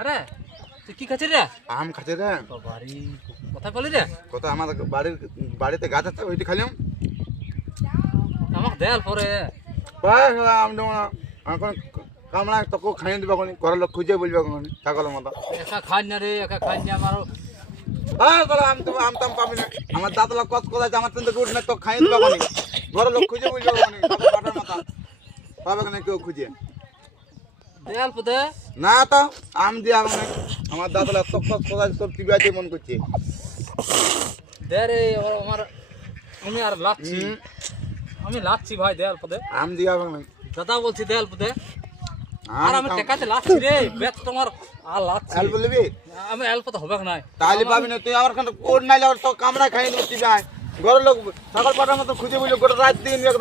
আরে তুই কি খাচ্ছিস রে? আম খাচ্ছে রে। বাড়ি কোথায় পেলি রে? কত আমার বাড়িতে গাছ আছে ওইটি খাইলাম। আমাকে দেয়াল পরে আম দেবো না এখন কামড়া তোকে খাইয়ে দিবা কোনি ঘরের লোক খুঁজে বলবে কোনি ছাগলের মতো। একা খাই না রে, একা খাই না আমার। হ্যাঁ তাহলে আম টাম পাবি না। আমার দাঁতলা কত কোথায় আমার তিনটে উঠ না তো খাইয়ে দিবা কোনি ঘরের লোক খুঁজে বলবে কোনি কাটার মাথা পাবে না কেউ খুঁজে। দেয়াল পদে না তো আম দিয়ে মানে আমার দাঁতলা তক তক কোথায় তোর টিভি আছে মন করছে। দে রে আমার, আমি আর লাচ্ছি, আমি লাচ্ছি ভাই দেয়াল পদে। আম দিয়ে হবে না দাদা বলছি দেয়াল পদে। আর আমি টেকাতে লাচ্ছি রে, বেত তোমার আর লাচ্ছি। আল বলবি আমি এল পদে হবে না। তাহলে পাবি না তুই আমার কাছে কোড নাইলে তো কামড়া খাইয়ে দিচ্ছি ভাই ঘরের লোক ছাগল পাটার মতো খুঁজে বললো গোটা রাত দিন একদম